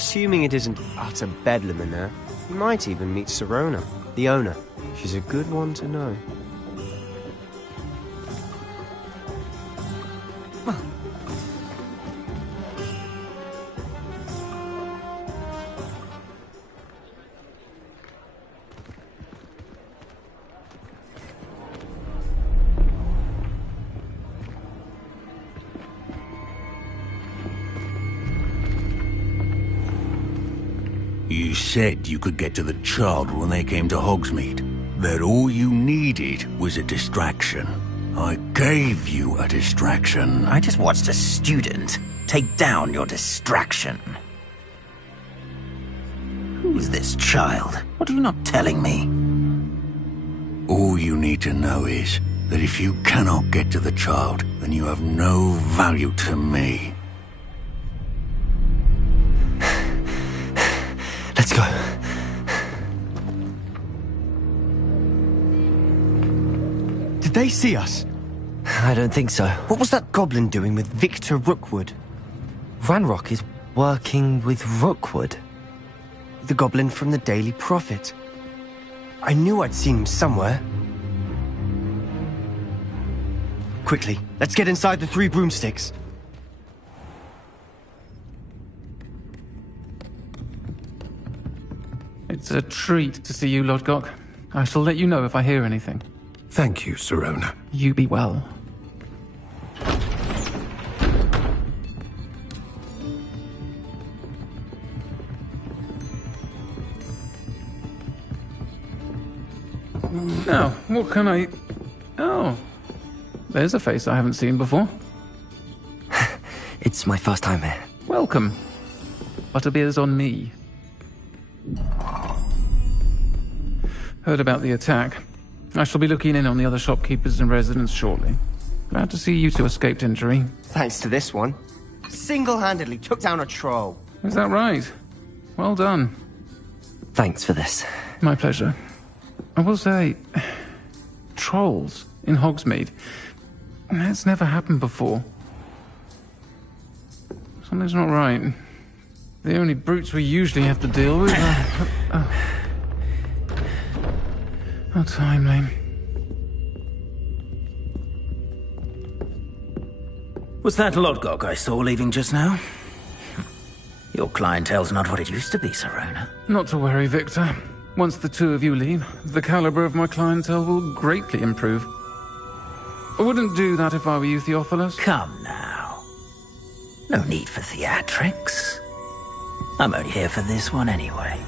Assuming it isn't utter bedlam in there, you might even meet Sirona, the owner. She's a good one to know. You said you could get to the child when they came to Hogsmeade. That all you needed was a distraction. I gave you a distraction. I just watched a student take down your distraction. Who's this child? What are you not telling me? All you need to know is that if you cannot get to the child, then you have no value to me. Let's go. Did they see us? I don't think so. What was that goblin doing with Victor Rookwood? Ranrock is working with Rookwood. The goblin from the Daily Prophet. I knew I'd seen him somewhere. Quickly, let's get inside the three broomsticks. It's a treat to see you, Lodgok. I shall let you know if I hear anything. Thank you, Sirona. You be well. Now, what can I... Oh, there's a face I haven't seen before. It's my first time here. Welcome. Butterbeer's on me. Heard about the attack. I shall be looking in on the other shopkeepers and residents shortly. Glad to see you two escaped injury. Thanks to this one. Single-handedly took down a troll. Is that right? Well done. Thanks for this. My pleasure. I will say, trolls in Hogsmeade. That's never happened before. Something's not right. The only brutes we usually have to deal with are... How timely. Was that Lodgok I saw leaving just now? Your clientele's not what it used to be, Sirona. Not to worry, Victor. Once the two of you leave, the caliber of my clientele will greatly improve. I wouldn't do that if I were you, Theophilus. Come now. No need for theatrics. I'm only here for this one anyway.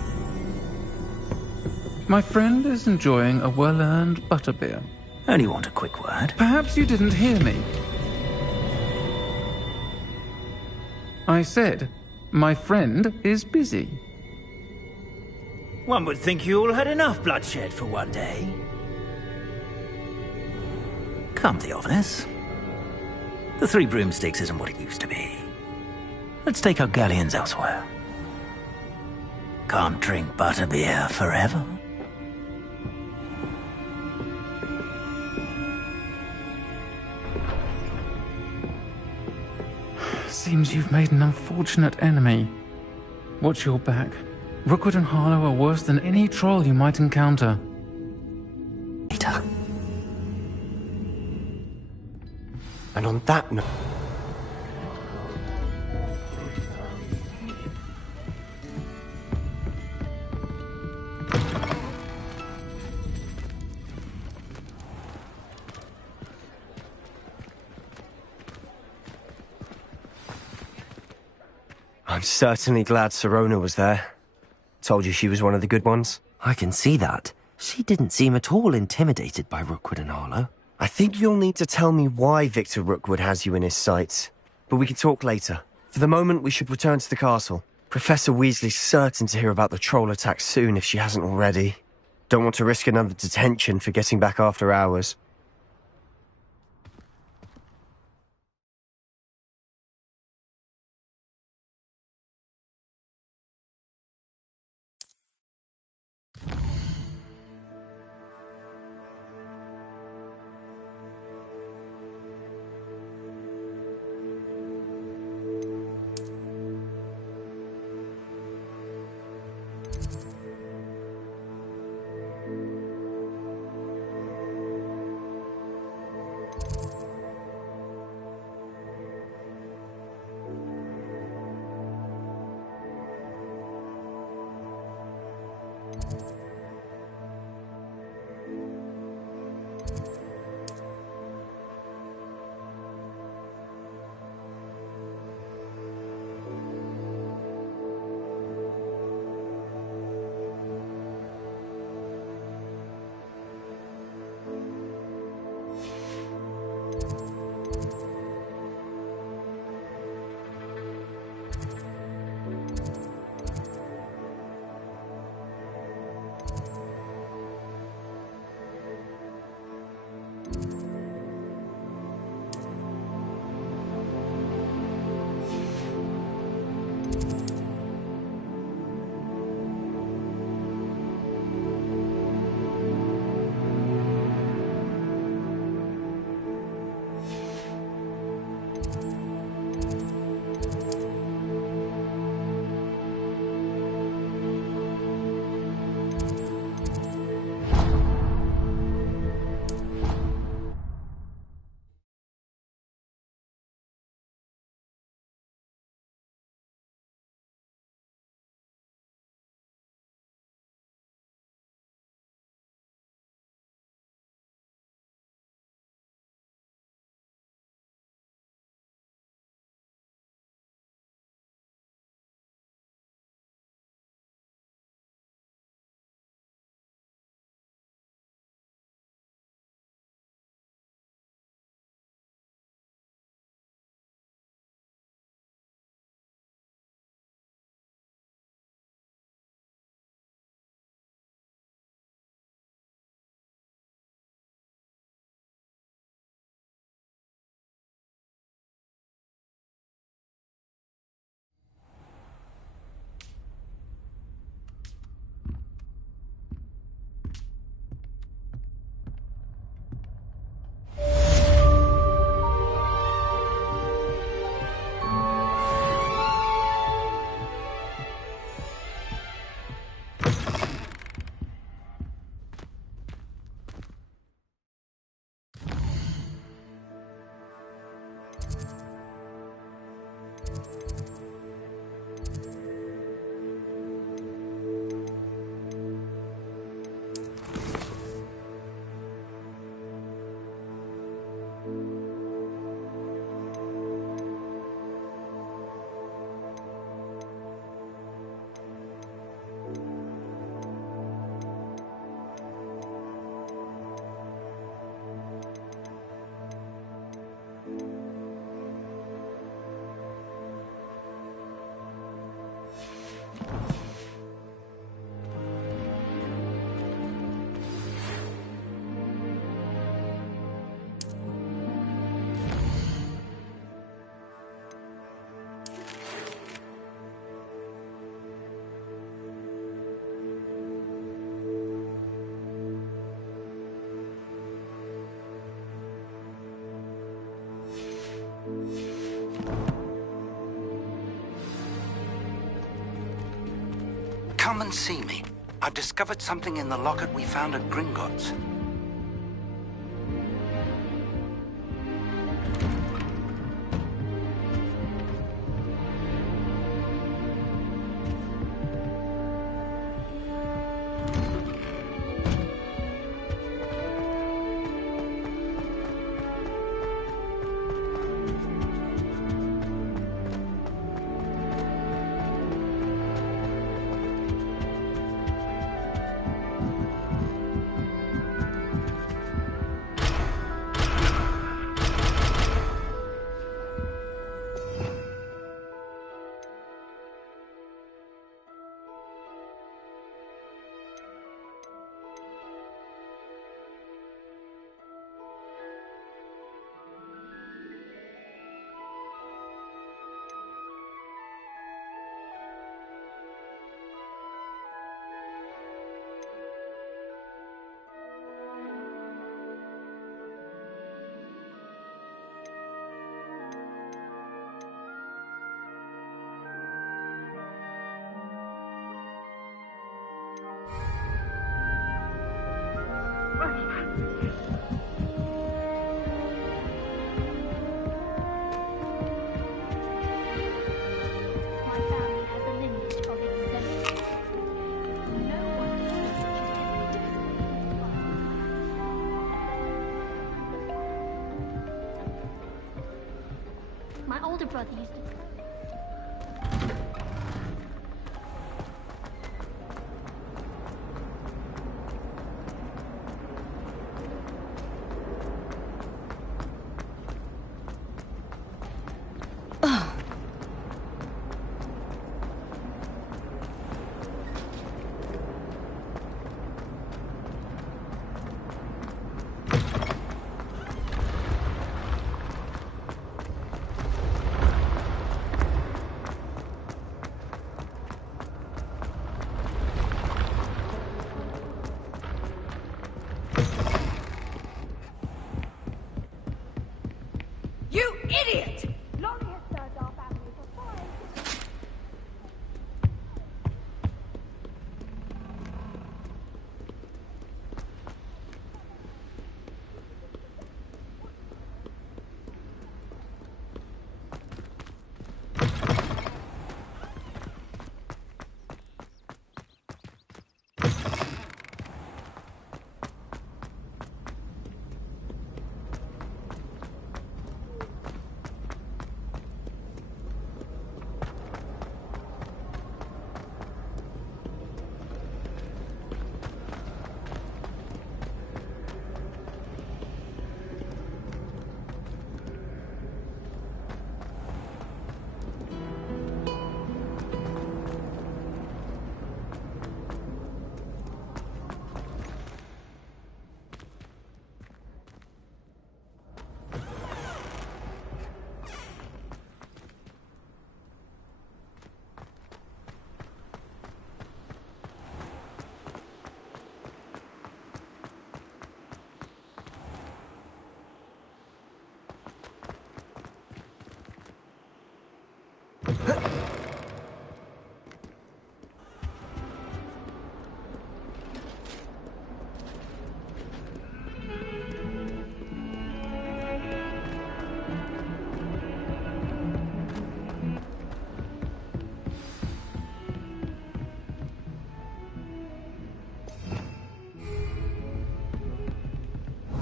My friend is enjoying a well-earned butterbeer. Only want a quick word. Perhaps you didn't hear me. I said, my friend is busy. One would think you all had enough bloodshed for one day. Come, Theophilus. The Three Broomsticks isn't what it used to be. Let's take our galleons elsewhere. Can't drink butterbeer forever. Seems you've made an unfortunate enemy. Watch your back. Rookwood and Harlow are worse than any troll you might encounter. Peter. And on that note... I'm certainly glad Sirona was there. Told you she was one of the good ones. I can see that. She didn't seem at all intimidated by Rookwood and Harlow. I think you'll need to tell me why Victor Rookwood has you in his sights. But we can talk later. For the moment, we should return to the castle. Professor Weasley's certain to hear about the troll attack soon if she hasn't already. Don't want to risk another detention for getting back after hours. come and see me. I've discovered something in the locket we found at Gringotts. My older brother used to... You idiot! Lonnie has served our family for 5 years.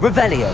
Revelio.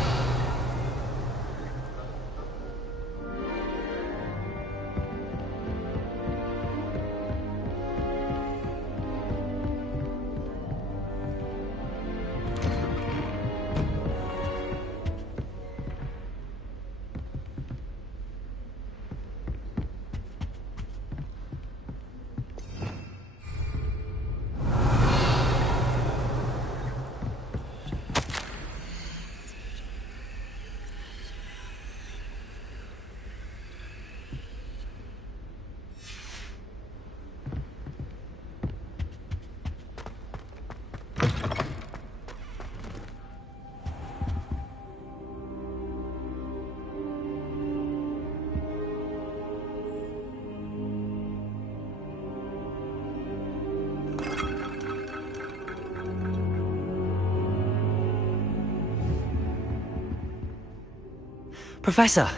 Professor,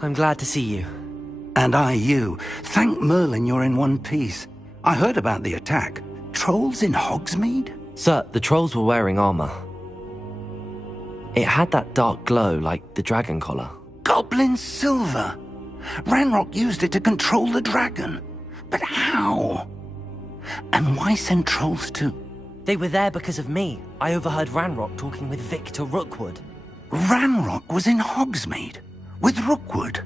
I'm glad to see you. And I you. Thank Merlin you're in one piece. I heard about the attack. Trolls in Hogsmeade? Sir, the trolls were wearing armor. It had that dark glow like the dragon collar. Goblin silver! Ranrock used it to control the dragon. But how? And why send trolls too? They were there because of me. I overheard Ranrock talking with Victor Rookwood. Ranrock was in Hogsmeade? With Rookwood?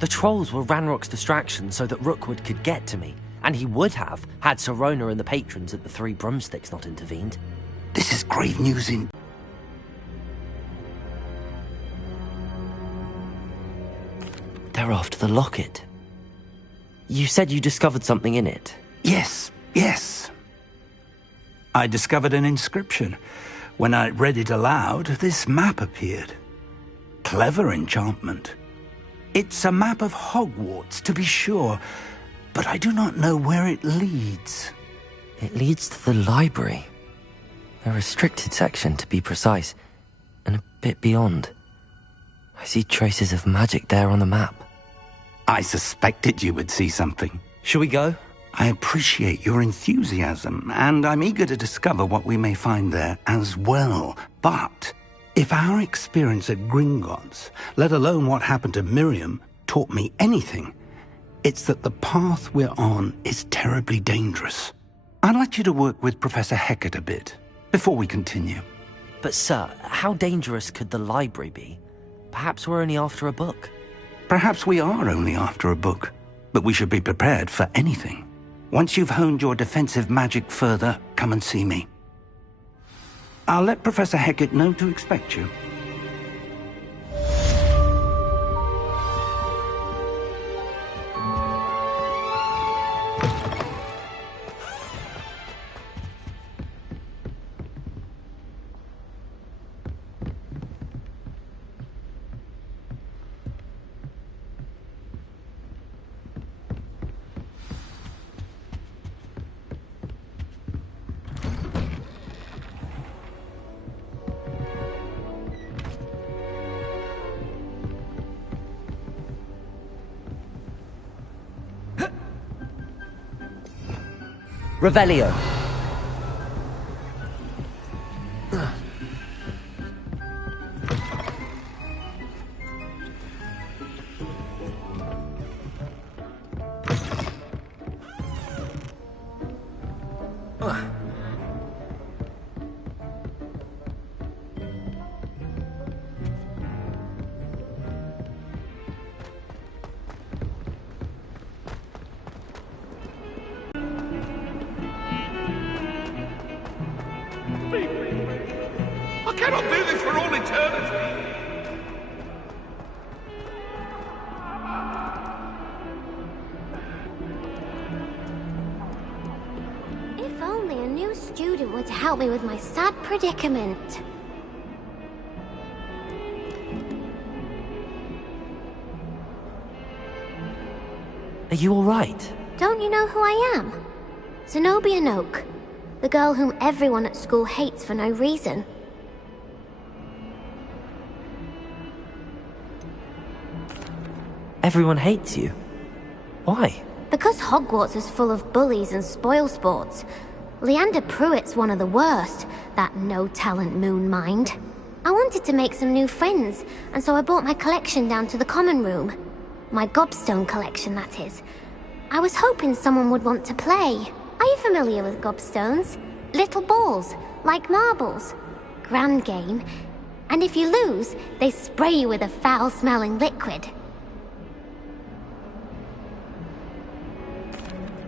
The trolls were Ranrock's distraction so that Rookwood could get to me. And he would have, had Sirona and the patrons at the Three Broomsticks not intervened. This is grave news in... They're after the locket. You said you discovered something in it. Yes. I discovered an inscription. When I read it aloud, this map appeared. Clever enchantment. It's a map of Hogwarts, to be sure, but I do not know where it leads. It leads to the library. A restricted section, to be precise, and a bit beyond. I see traces of magic there on the map. I suspected you would see something. Shall we go? I appreciate your enthusiasm, and I'm eager to discover what we may find there as well. But if our experience at Gringotts, let alone what happened to Miriam, taught me anything, it's that the path we're on is terribly dangerous. I'd like you to work with Professor Hecat a bit, before we continue. But sir, how dangerous could the library be? Perhaps we're only after a book. Perhaps we are only after a book, but we should be prepared for anything. Once you've honed your defensive magic further, come and see me. I'll let Professor Hecat know to expect you. Revelio. I cannot do this for all eternity! If only a new student were to help me with my sad predicament. Are you all right? Don't you know who I am? Zenobia Noak, the girl whom everyone at school hates for no reason. Everyone hates you. Why? Because Hogwarts is full of bullies and spoilsports. Leander Pruitt's one of the worst, that no-talent moon mind. I wanted to make some new friends, and so I brought my collection down to the common room. My gobstone collection, that is. I was hoping someone would want to play. Are you familiar with gobstones? Little balls, like marbles. Grand game. And if you lose, they spray you with a foul-smelling liquid.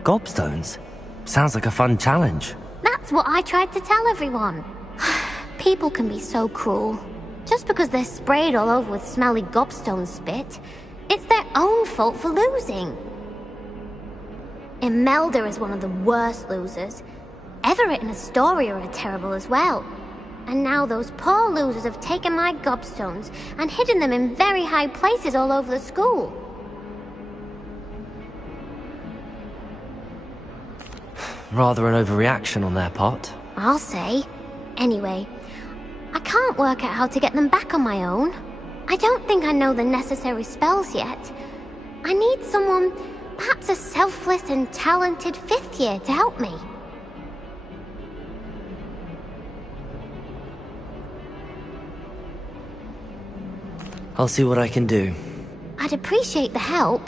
Gobstones? Sounds like a fun challenge. That's what I tried to tell everyone. People can be so cruel. Just because they're sprayed all over with smelly gobstone spit, it's their own fault for losing. Imelda is one of the worst losers. Everett and Astoria are terrible as well. And now those poor losers have taken my gobstones and hidden them in very high places all over the school. Rather an overreaction on their part. I'll say. Anyway, I can't work out how to get them back on my own. I don't think I know the necessary spells yet. I need someone, perhaps a selfless and talented 5th year to help me. I'll see what I can do. I'd appreciate the help.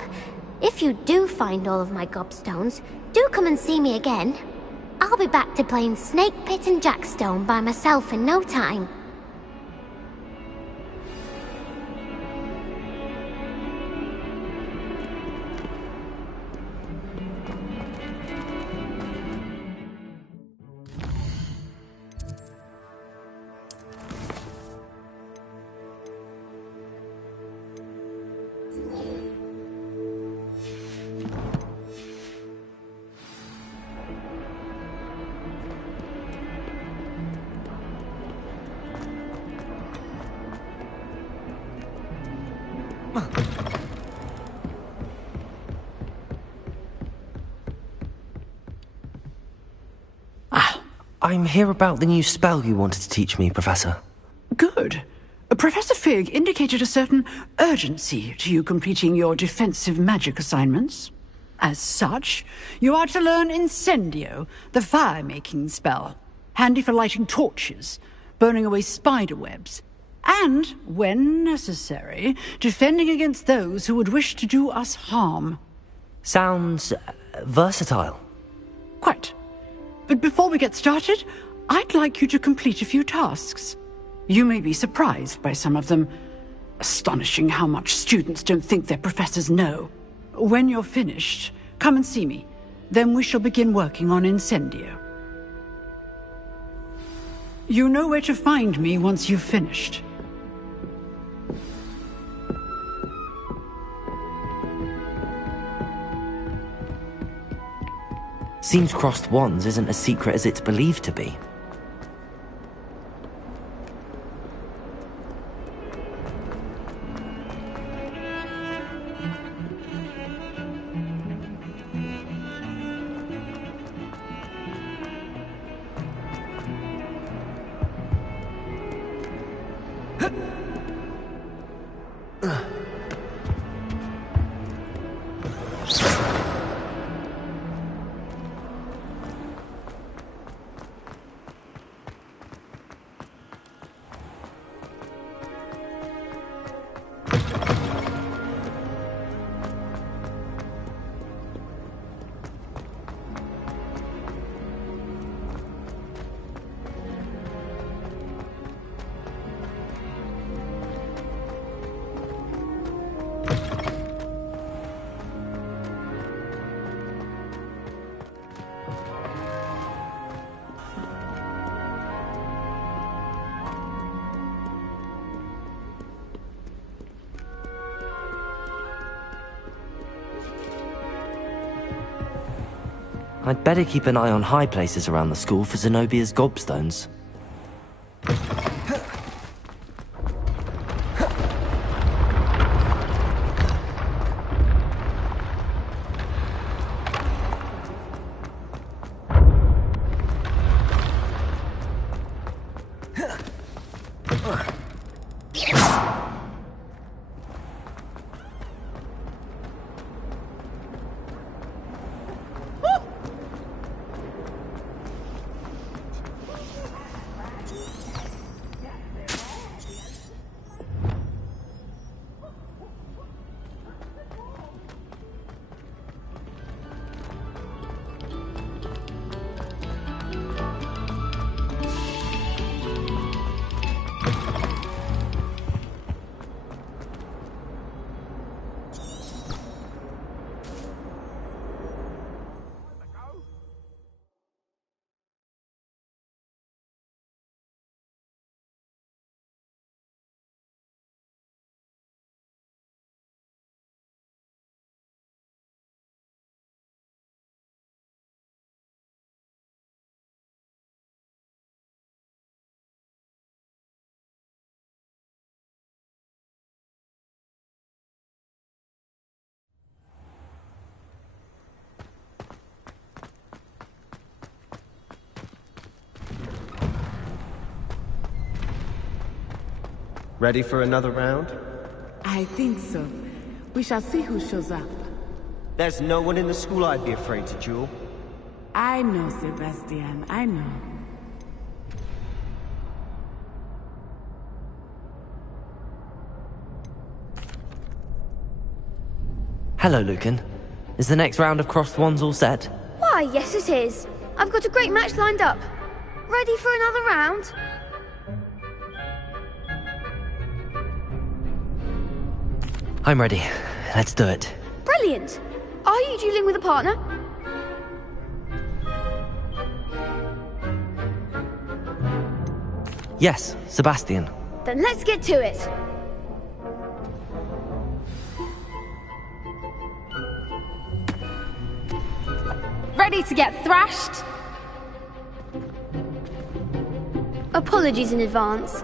If you do find all of my gobstones, do come and see me again. I'll be back to playing Snake Pit and Jackstone by myself in no time. I'm here about the new spell you wanted to teach me, Professor. Good. Professor Fig indicated a certain urgency to you completing your defensive magic assignments. As such, you are to learn Incendio, the fire-making spell, handy for lighting torches, burning away spider webs, and, when necessary, defending against those who would wish to do us harm. Sounds versatile. Quite. But before we get started, I'd like you to complete a few tasks. You may be surprised by some of them. Astonishing how much students don't think their professors know. When you're finished, come and see me. Then we shall begin working on Incendio. You know where to find me once you've finished. Seems crossed wands isn't as secret as it's believed to be. I'd better keep an eye on high places around the school for Zenobia's gobstones. Ready for another round? I think so. We shall see who shows up. There's no one in the school I'd be afraid to duel. I know, Sebastian, I know. Hello, Lucan. Is the next round of crossed wands all set? Why, yes it is. I've got a great match lined up. Ready for another round? I'm ready. Let's do it. Brilliant. Are you dueling with a partner? Yes, Sebastian. Then let's get to it. Ready to get thrashed? Apologies in advance.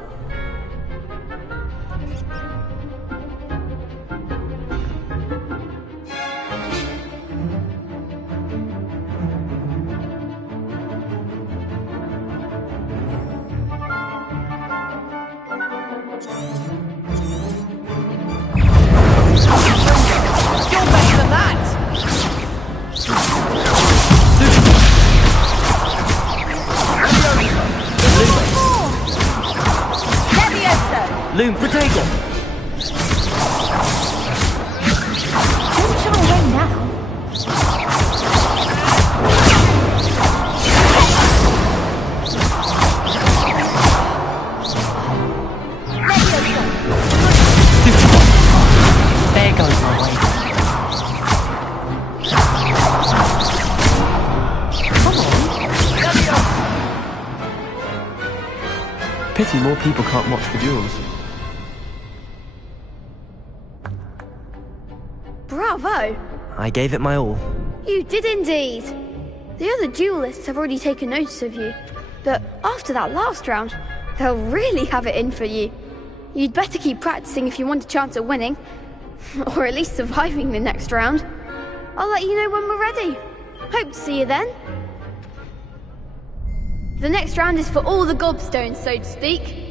Loom, potato! Don't shy away now. There goes my way. Come on. Pity more people can't watch the duels. Bravo! I gave it my all. You did indeed. The other duelists have already taken notice of you, but after that last round, they'll really have it in for you. You'd better keep practicing if you want a chance at winning, or at least surviving the next round. I'll let you know when we're ready. Hope to see you then. The next round is for all the gobstones, so to speak.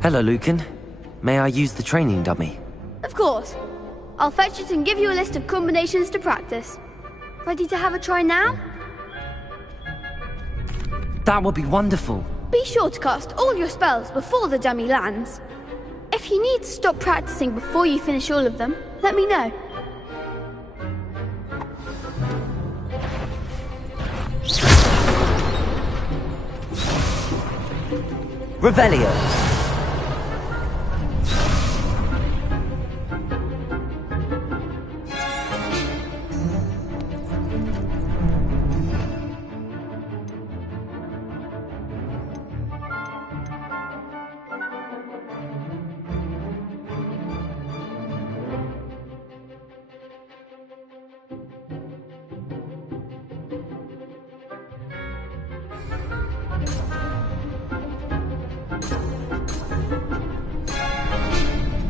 Hello, Lucan. May I use the training dummy? Of course. I'll fetch it and give you a list of combinations to practice. Ready to have a try now? That would be wonderful. Be sure to cast all your spells before the dummy lands. If you need to stop practicing before you finish all of them, let me know. Revelio.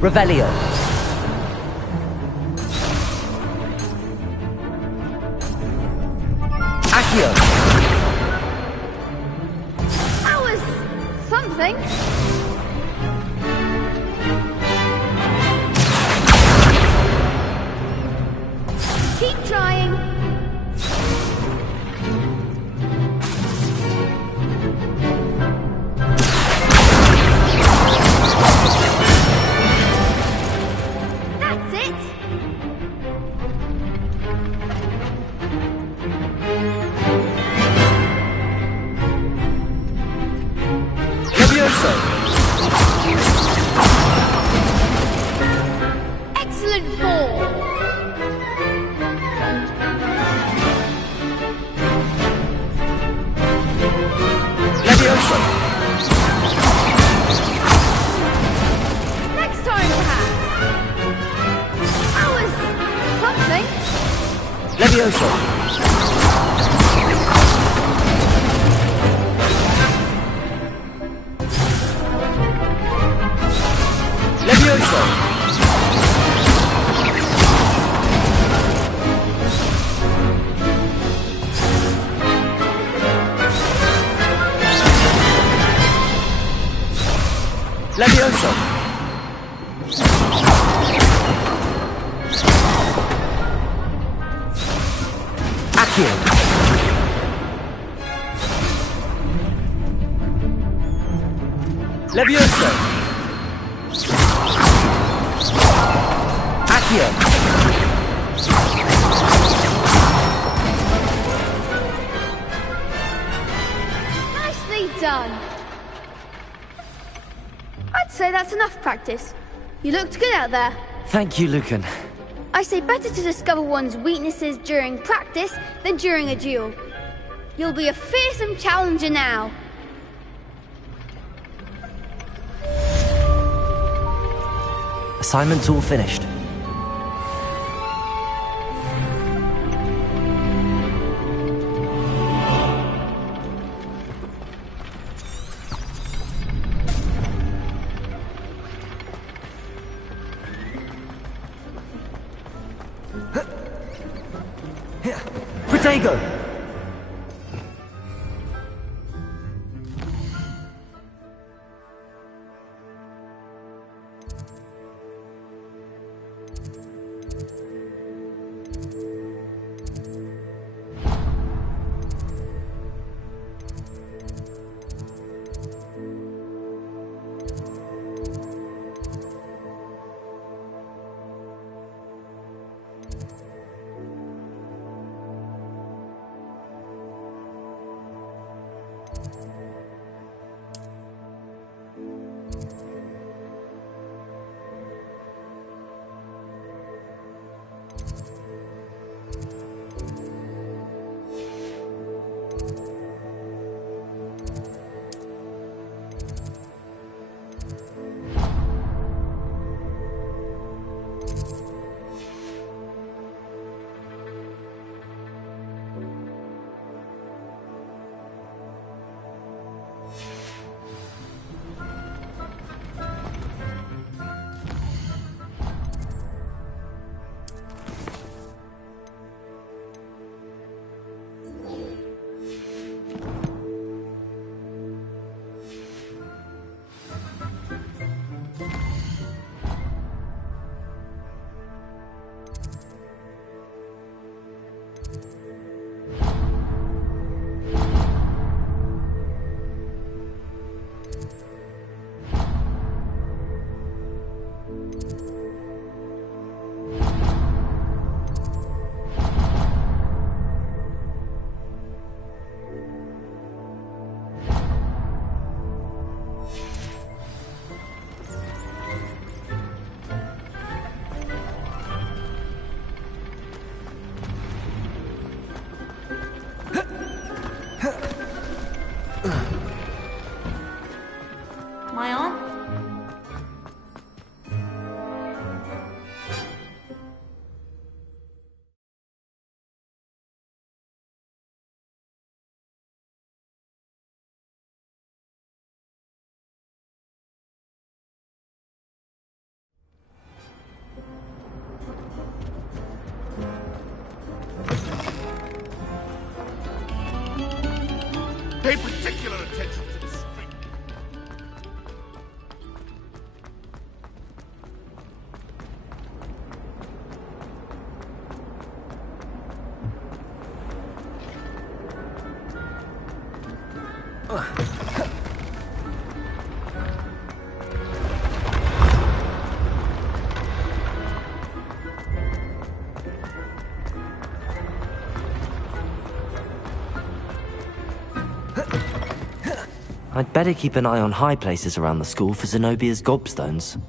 Revelio. Accio. That was something. Keep trying. Excellent ball. Levioso. Next time, perhaps. That was something. Levioso. Levioso! Levioso! Accio! Levioso! Accio! Nicely done! I'd say that's enough practice. You looked good out there. Thank you, Lucan. I say better to discover one's weaknesses during practice than during a duel. You'll be a fearsome challenger now. Assignment's all finished. Protego! My aunt? Pay particular attention to the street. I'd better keep an eye on high places around the school for Zenobia's gobstones.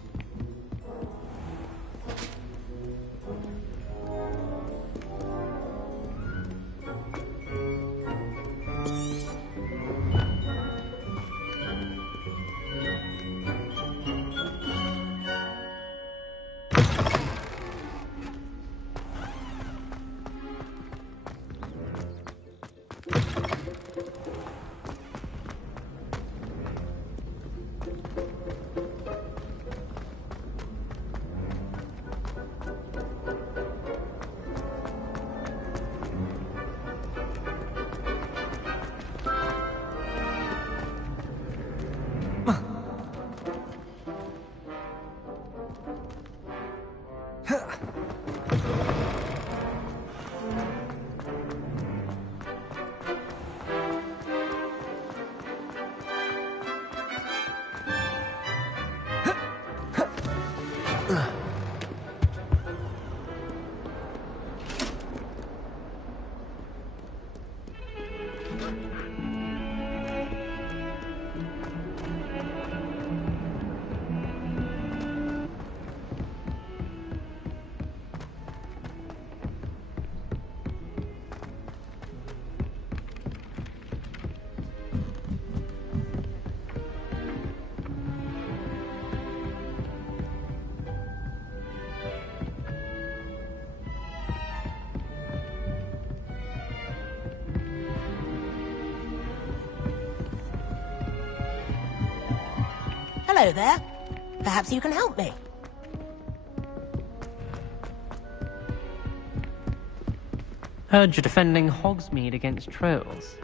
Hello there. Perhaps you can help me. Heard you're defending Hogsmeade against trolls.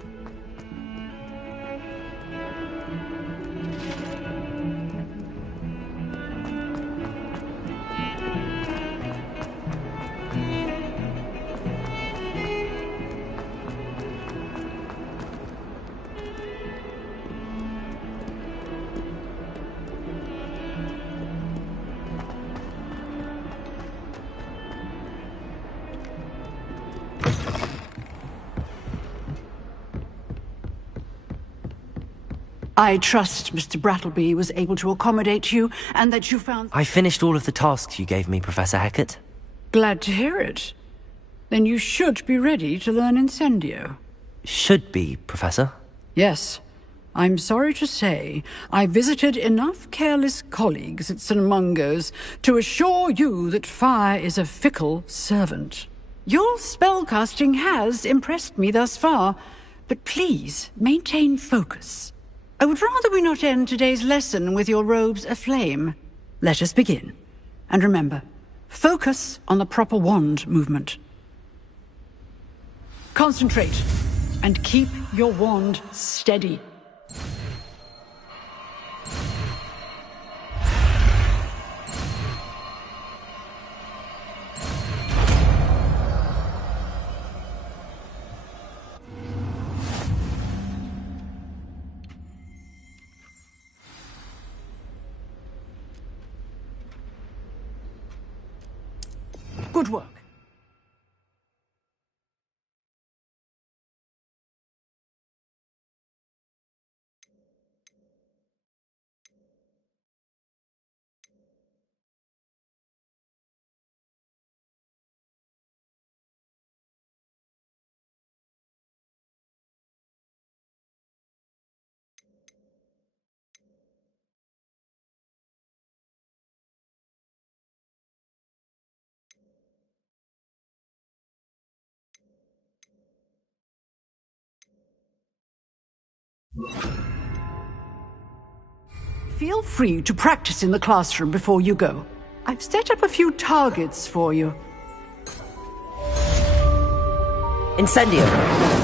I trust Mr. Brattleby was able to accommodate you, and that you found... I finished all of the tasks you gave me, Professor Hecat. Glad to hear it. Then you should be ready to learn Incendio. Should be, Professor. Yes. I'm sorry to say, I visited enough careless colleagues at St. Mungo's to assure you that fire is a fickle servant. Your spellcasting has impressed me thus far, but please maintain focus. I would rather we not end today's lesson with your robes aflame. Let us begin. And remember, focus on the proper wand movement. Concentrate, and keep your wand steady. Good work. Feel free to practice in the classroom before you go. I've set up a few targets for you. Incendio!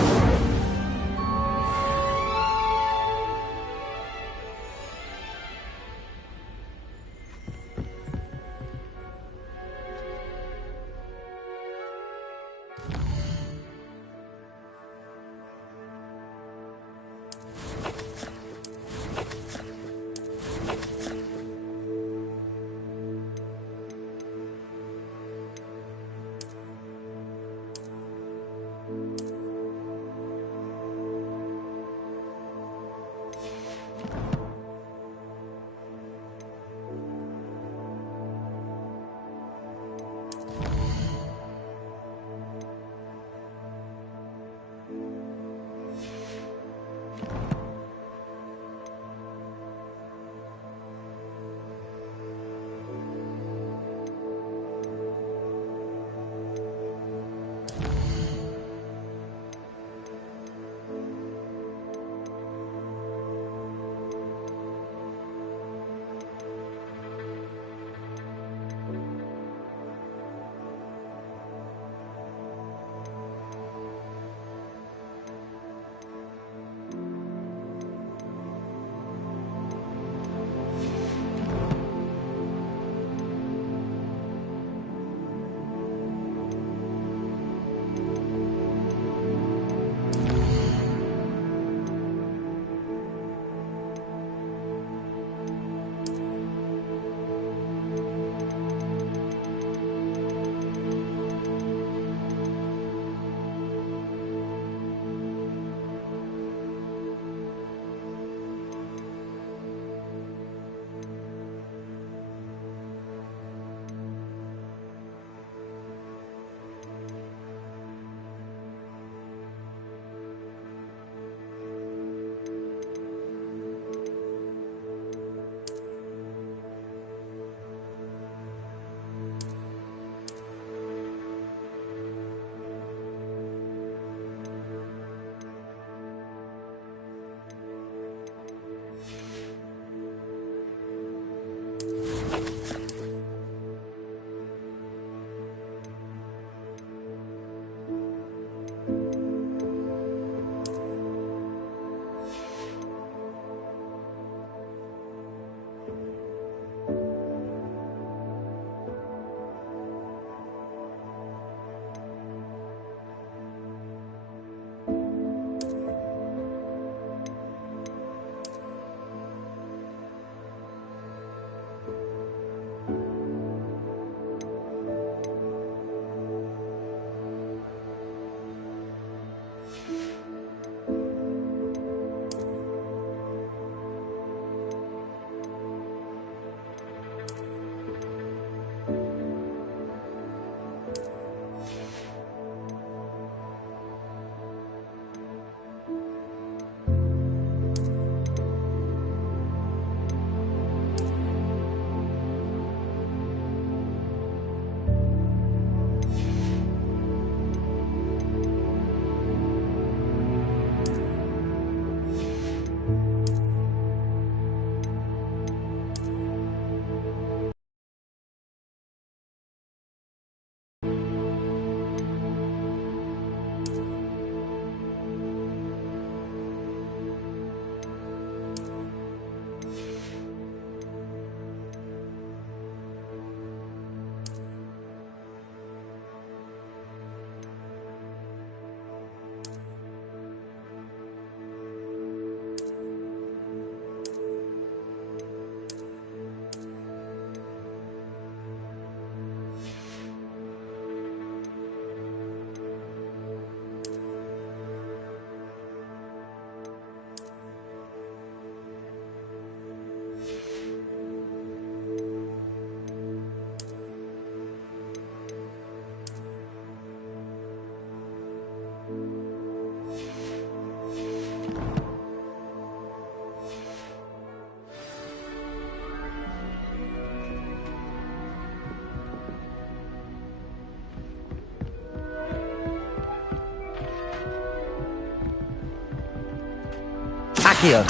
Accio.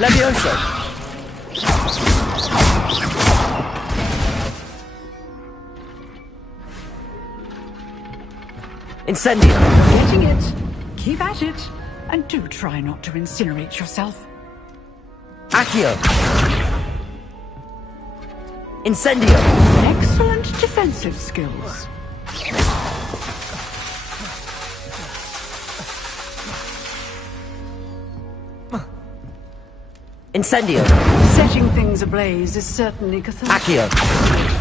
Levioso. Incendio. Getting it. Keep at it. And do try not to incinerate yourself. Accio. Incendio. Excellent defensive skills. Incendio. Setting things ablaze is certainly cathartic. Accio.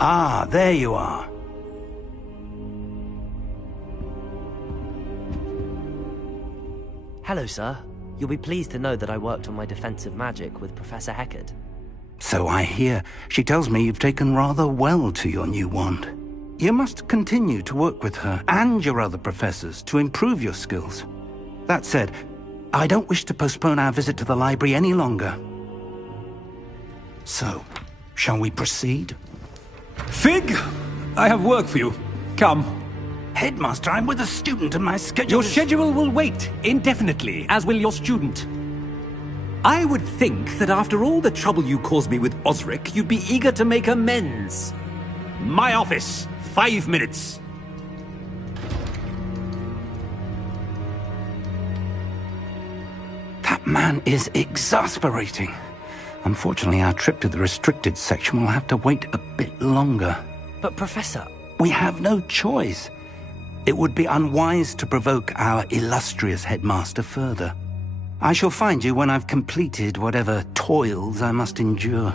Ah, there you are. Hello, sir. You'll be pleased to know that I worked on my defensive magic with Professor Heckard. So I hear. She tells me you've taken rather well to your new wand. You must continue to work with her and your other professors to improve your skills. That said, I don't wish to postpone our visit to the library any longer. So, shall we proceed? Fig! I have work for you. Come. Headmaster, I'm with a student and my schedule Your schedule will wait indefinitely, as will your student. I would think that after all the trouble you caused me with Osric, you'd be eager to make amends. My office, 5 minutes. That man is exasperating. Unfortunately, our trip to the restricted section will have to wait a bit longer. But, Professor... We have no choice. It would be unwise to provoke our illustrious headmaster further. I shall find you when I've completed whatever toils I must endure.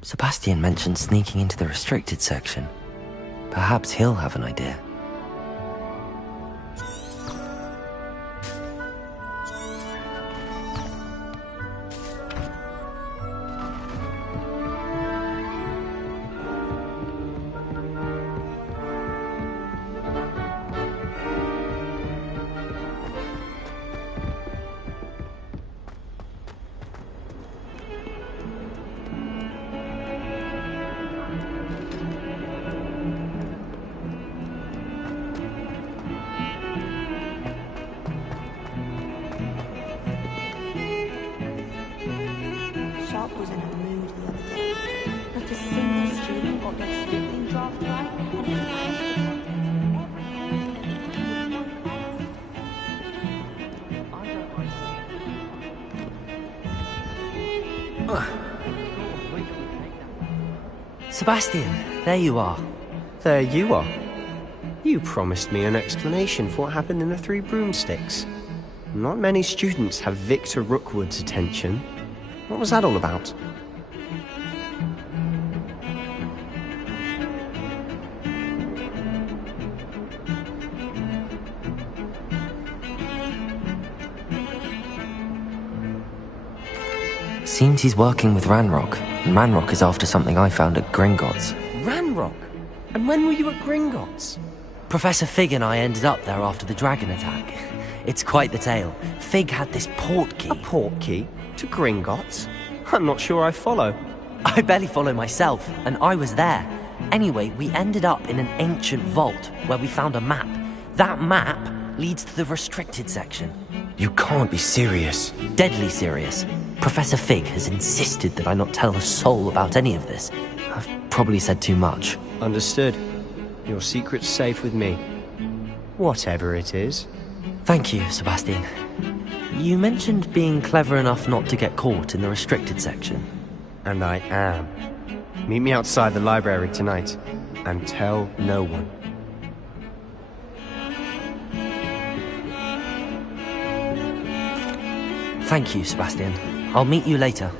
Sebastian mentioned sneaking into the restricted section. Perhaps he'll have an idea. Was in a mood the other day. Not a single student got their scribbling draft right, and he managed to Sebastian, there you are. There you are. You promised me an explanation for what happened in the Three Broomsticks. Not many students have Victor Rookwood's attention. What was that all about? Seems he's working with Ranrock, and Ranrock is after something I found at Gringotts. Ranrock? And when were you at Gringotts? Professor Fig and I ended up there after the dragon attack. It's quite the tale. Fig had this port key. A port key? To Gringotts? I'm not sure I follow. I barely follow myself, and I was there. Anyway, we ended up in an ancient vault where we found a map. That map leads to the restricted section. You can't be serious. Deadly serious. Professor Fig has insisted that I not tell a soul about any of this. I've probably said too much. Understood. Your secret's safe with me. Whatever it is. Thank you, Sebastian. You mentioned being clever enough not to get caught in the restricted section. And I am. Meet me outside the library tonight, and tell no one. Thank you, Sebastian. I'll meet you later.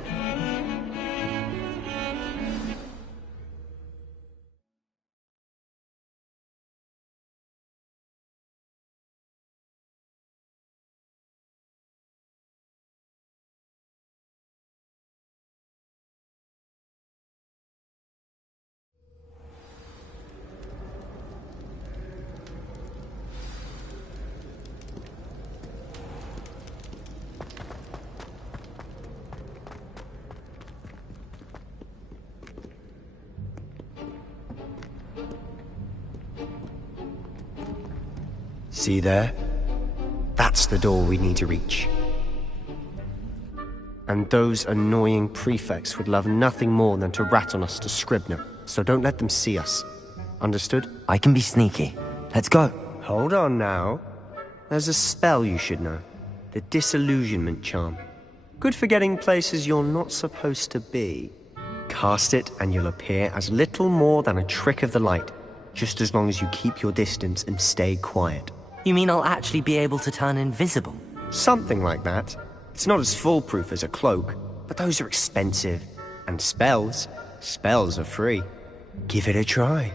See there? That's the door we need to reach. And those annoying prefects would love nothing more than to rat on us to Scribner, so don't let them see us. Understood? I can be sneaky. Let's go. Hold on now. There's a spell you should know. The Disillusionment Charm. Good for getting places you're not supposed to be. Cast it and you'll appear as little more than a trick of the light, just as long as you keep your distance and stay quiet. You mean I'll actually be able to turn invisible? Something like that. It's not as foolproof as a cloak, but those are expensive. And spells are free. Give it a try.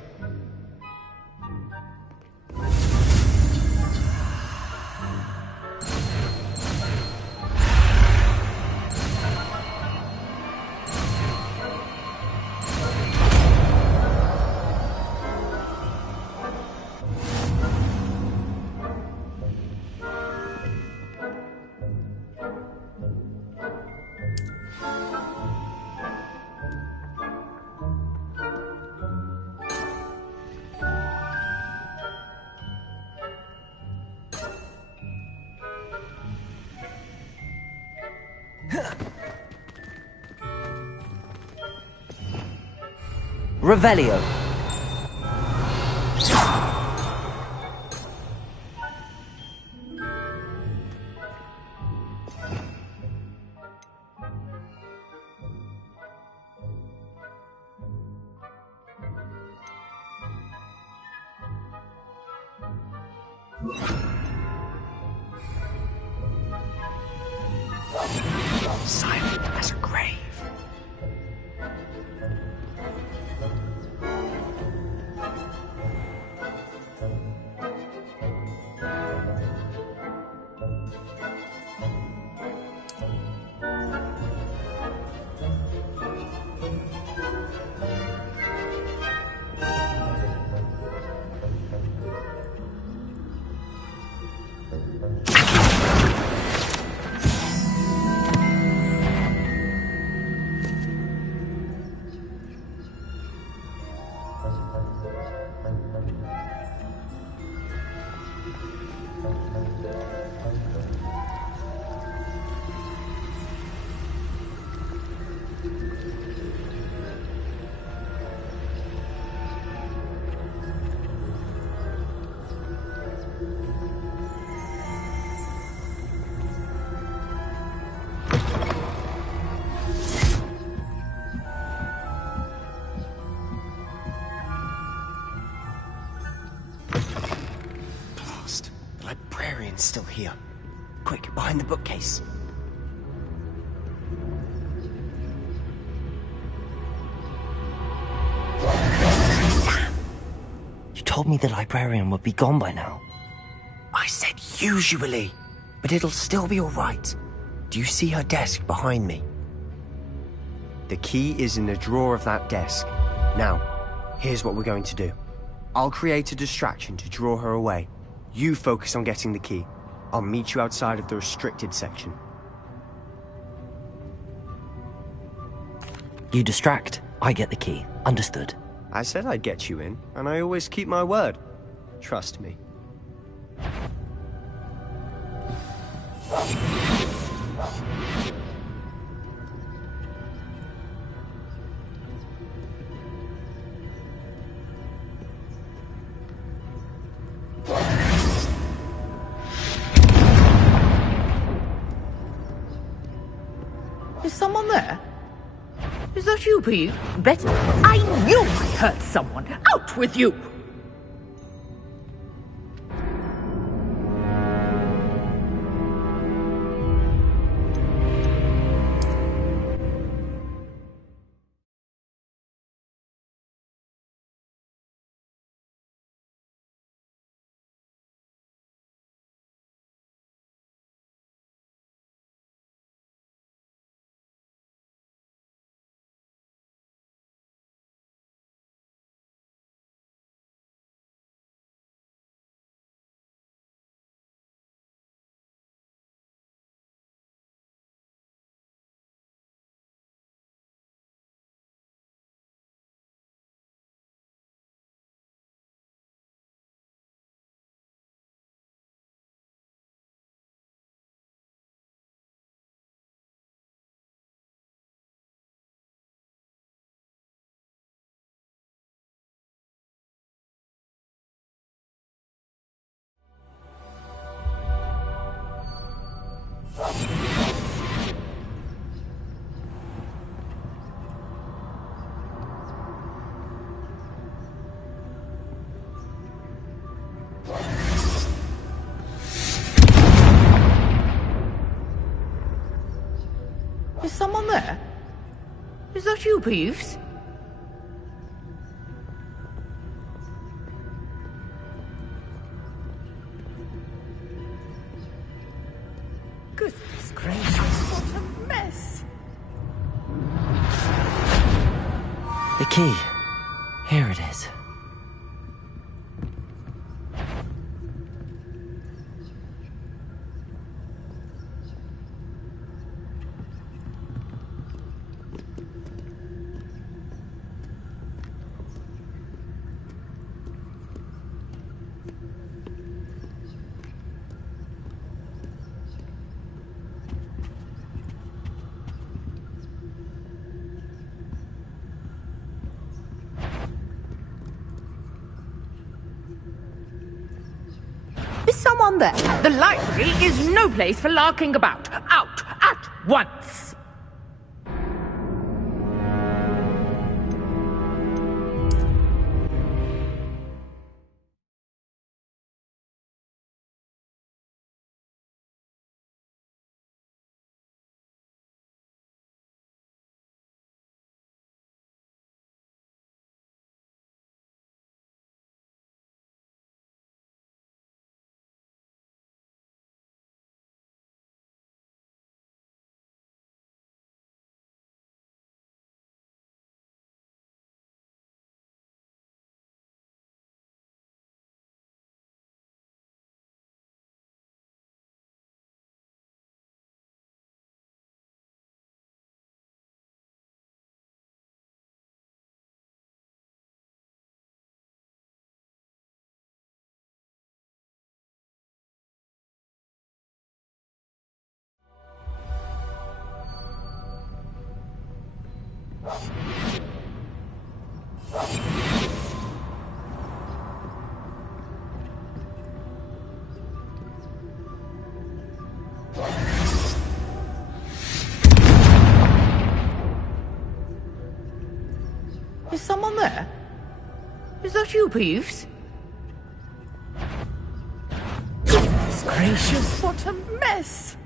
Revelio. Silent as a grave. Still here. Quick, behind the bookcase. You told me the librarian would be gone by now. I said usually, but it'll still be all right. Do you see her desk behind me? The key is in the drawer of that desk. Now, here's what we're going to do. I'll create a distraction to draw her away. You focus on getting the key. I'll meet you outside of the restricted section. You distract, I get the key. Understood. I said I'd get you in, and I always keep my word. Trust me. Is someone there? Is that you, Pete? Betty, I knew I heard someone. Out with you! Is someone there? Is that you, Peeves? Goodness gracious, what a mess! The key. Here it is. Is someone there? The library is no place for larking about. Out at once! Is someone there? Is that you, Peeves? Goodness gracious, what a mess!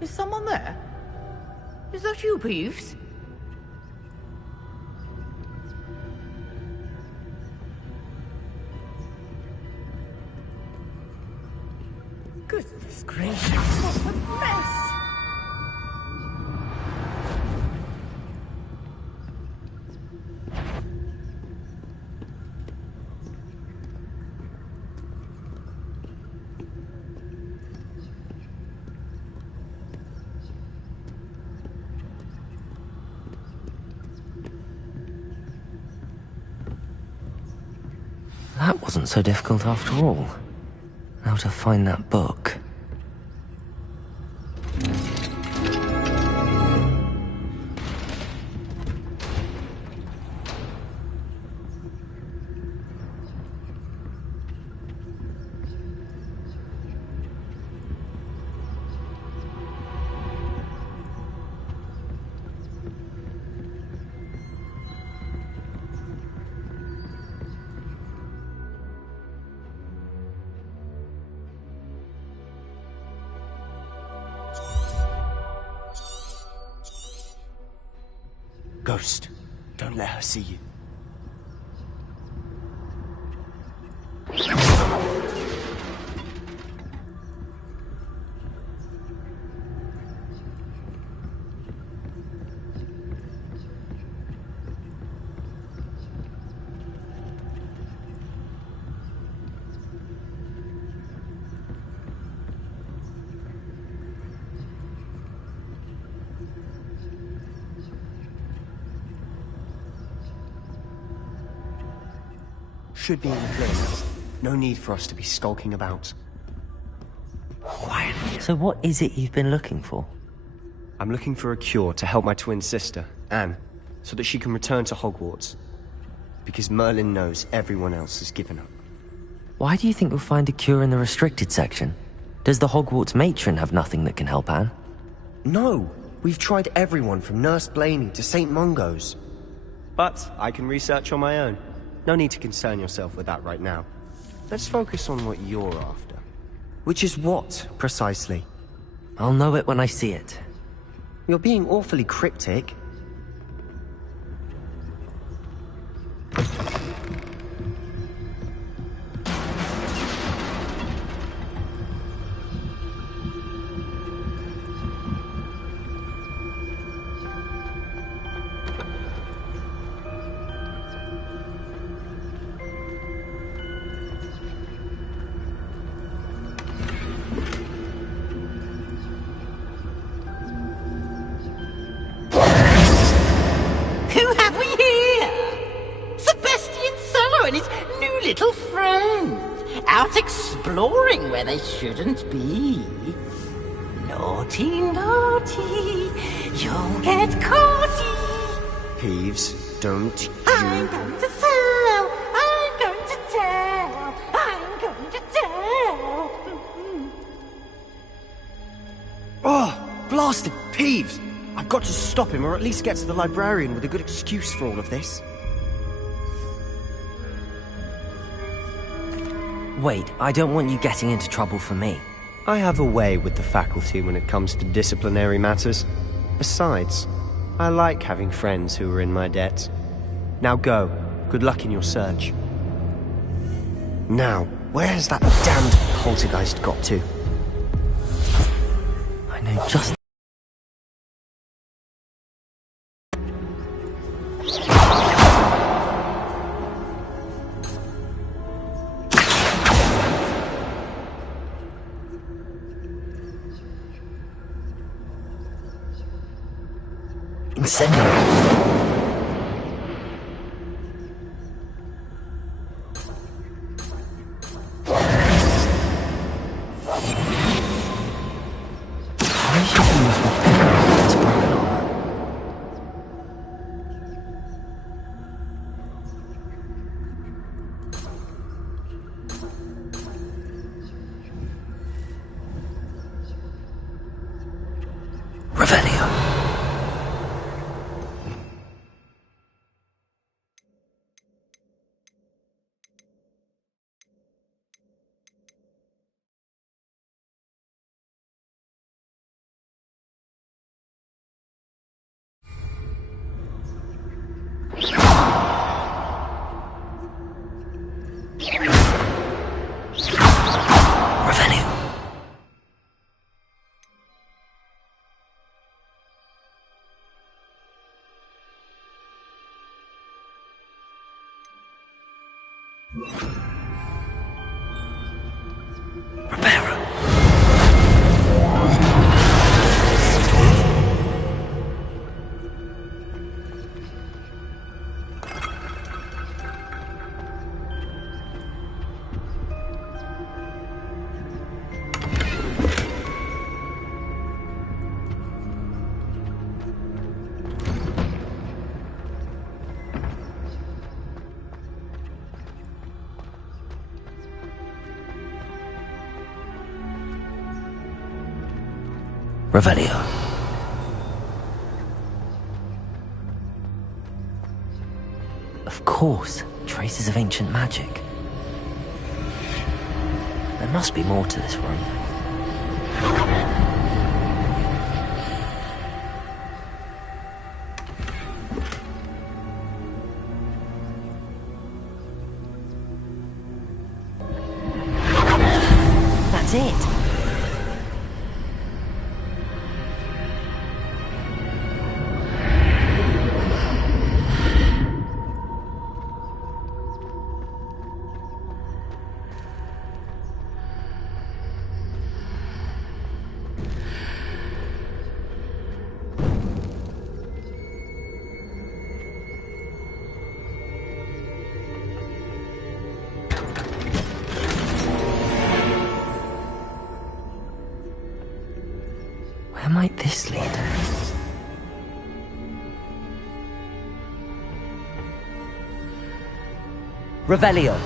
Is someone there? Is that you, Peeves? Goodness gracious, what a mess! That wasn't so difficult after all. Now to find that book. Ghost, don't let her see you. Should be in place. No need for us to be skulking about. Quietly. So what is it you've been looking for? I'm looking for a cure to help my twin sister, Anne, so that she can return to Hogwarts. Because Merlin knows everyone else has given up. Why do you think we'll find a cure in the restricted section? Does the Hogwarts matron have nothing that can help Anne? No! We've tried everyone from Nurse Blaney to St. Mungo's. But I can research on my own. No need to concern yourself with that right now. Let's focus on what you're after. Which is what, precisely? I'll know it when I see it. You're being awfully cryptic. Little friend, out exploring where they shouldn't be. Naughty, naughty, you'll get caughty. Peeves, don't you... I'm going to tell, I'm going to tell, I'm going to tell. Oh, blasted Peeves! I've got to stop him, or at least get to the librarian with a good excuse for all of this. Wait, I don't want you getting into trouble for me. I have a way with the faculty when it comes to disciplinary matters. Besides, I like having friends who are in my debt. Now go. Good luck in your search. Now, where has that damned poltergeist got to? I know just... Incendio. Revelio. Of course, traces of ancient magic. There must be more to this room. That's it. Where might this lead? Revelio.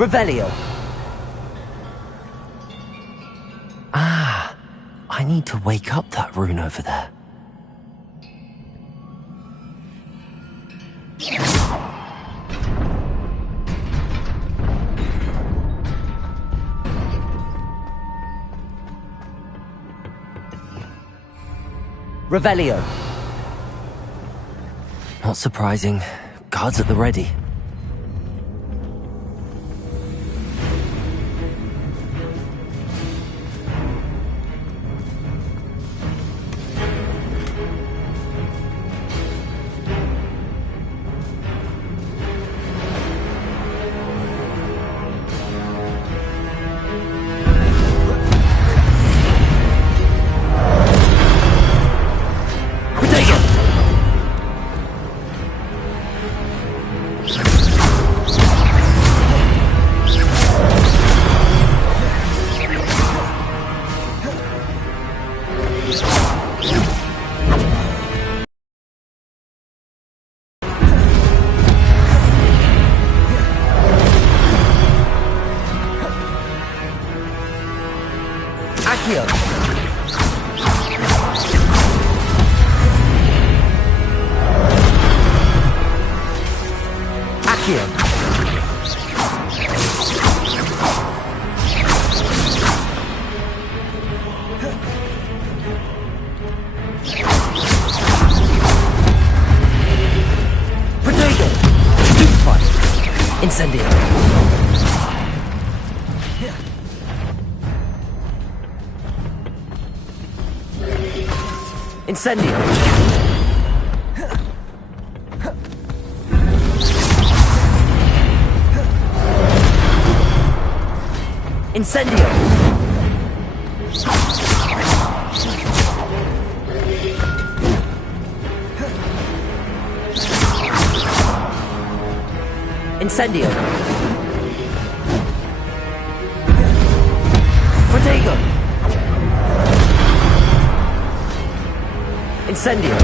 Revelio. Ah, I need to wake up that rune over there. Revelio. Not surprising. Guards at the ready. Incendio. Incendio. Incendio. Incendio. Protego. Incendio.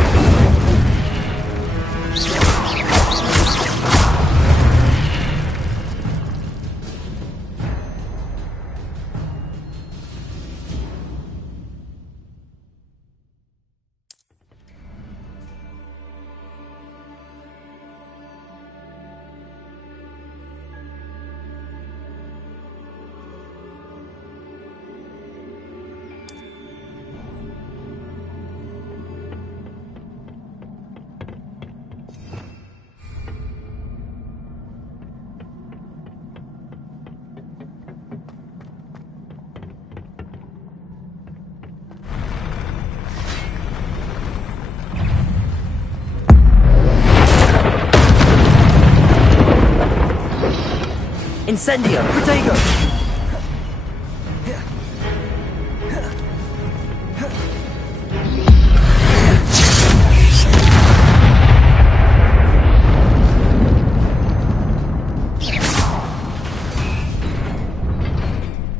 Incendio! Protego!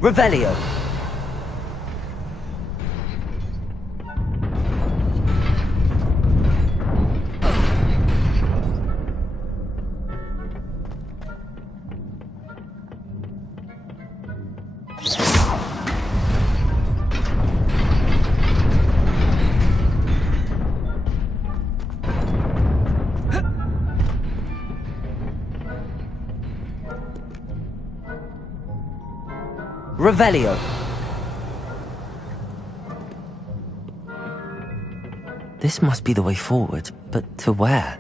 Revelio! Revelio. This must be the way forward, but to where?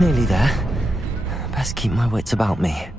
Nearly there. Best keep my wits about me.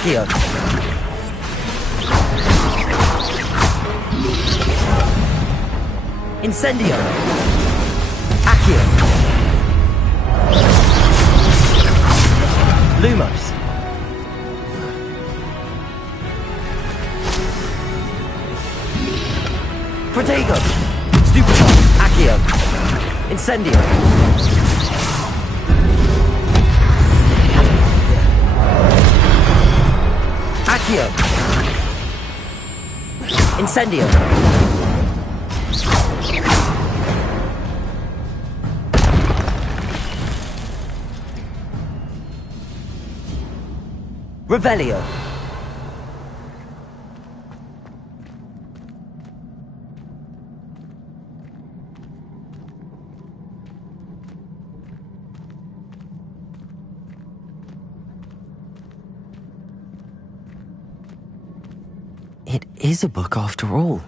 Accio. Incendio. Accio. Lumos. Protego. Stupefy. Accio. Incendio. Accio. Incendio. Revelio. It is a book after all.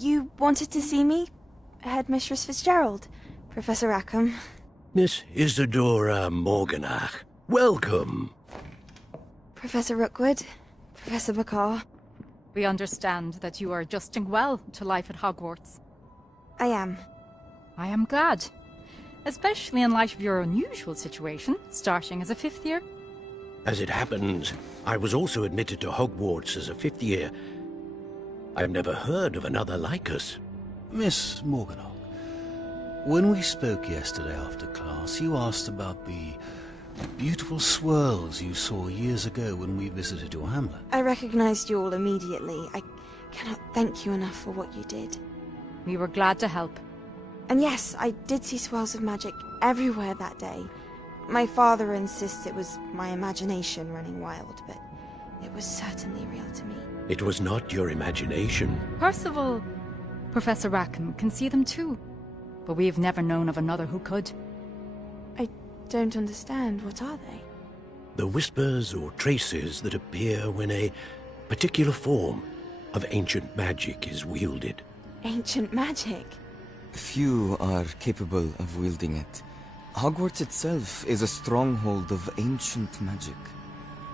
You wanted to see me? Headmistress Fitzgerald, Professor Rackham. Miss Isadora Morganach, welcome. Professor Rookwood, Professor Bakar. We understand that you are adjusting well to life at Hogwarts. I am. I am glad. Especially in light of your unusual situation, starting as a 5th year. As it happens, I was also admitted to Hogwarts as a 5th year. I've never heard of another like us. Miss Morganach, when we spoke yesterday after class, you asked about the beautiful swirls you saw years ago when we visited your hamlet. I recognized you all immediately. I cannot thank you enough for what you did. We were glad to help. And yes, I did see swirls of magic everywhere that day. My father insists it was my imagination running wild, but it was certainly real to me. It was not your imagination. Percival, Professor Rackham can see them too. But we have never known of another who could. I don't understand. What are they? The whispers or traces that appear when a particular form of ancient magic is wielded. Ancient magic? Few are capable of wielding it. Hogwarts itself is a stronghold of ancient magic.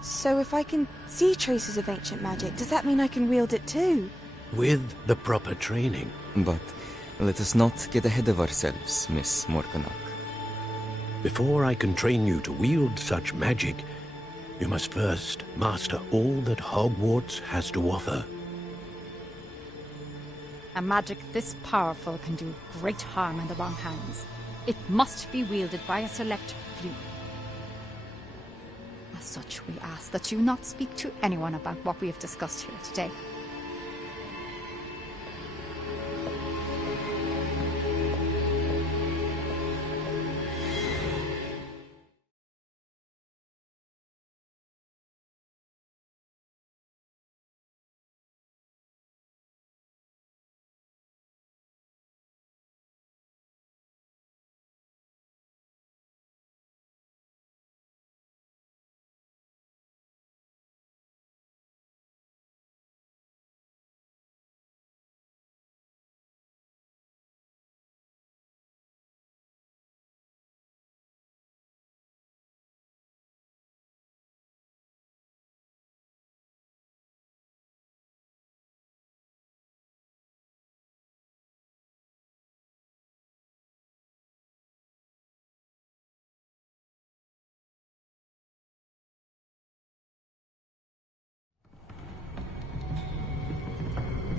So if I can see traces of ancient magic, does that mean I can wield it too? With the proper training. But let us not get ahead of ourselves, Miss Morganach. Before I can train you to wield such magic, you must first master all that Hogwarts has to offer. A magic this powerful can do great harm in the wrong hands. It must be wielded by a select few. As such, we ask that you not speak to anyone about what we have discussed here today.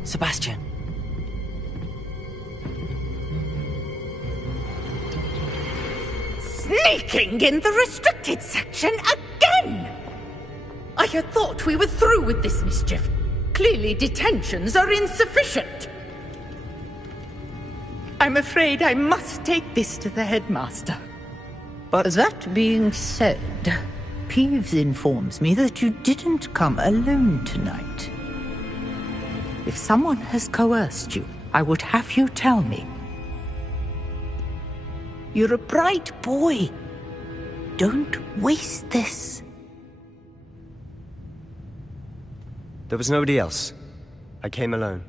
Sebastian. Sneaking in the restricted section again! I had thought we were through with this mischief. Clearly detentions are insufficient. I'm afraid I must take this to the headmaster. But that being said, Peeves informs me that you didn't come alone tonight. If someone has coerced you, I would have you tell me. You're a bright boy. Don't waste this. There was nobody else. I came alone.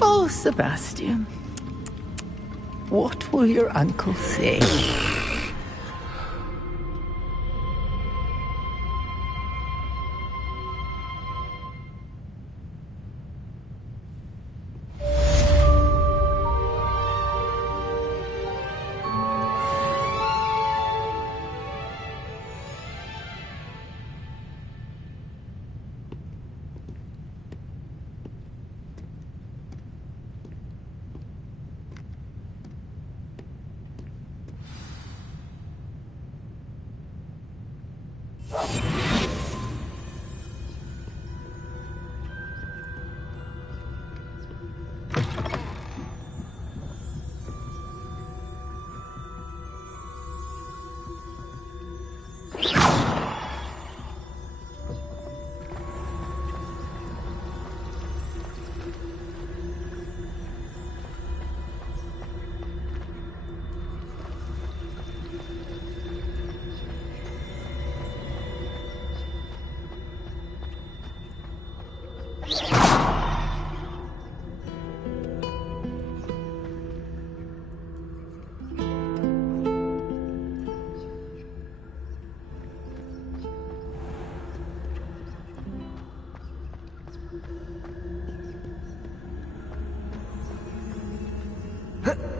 Oh, Sebastian. What will your uncle say? Ugh.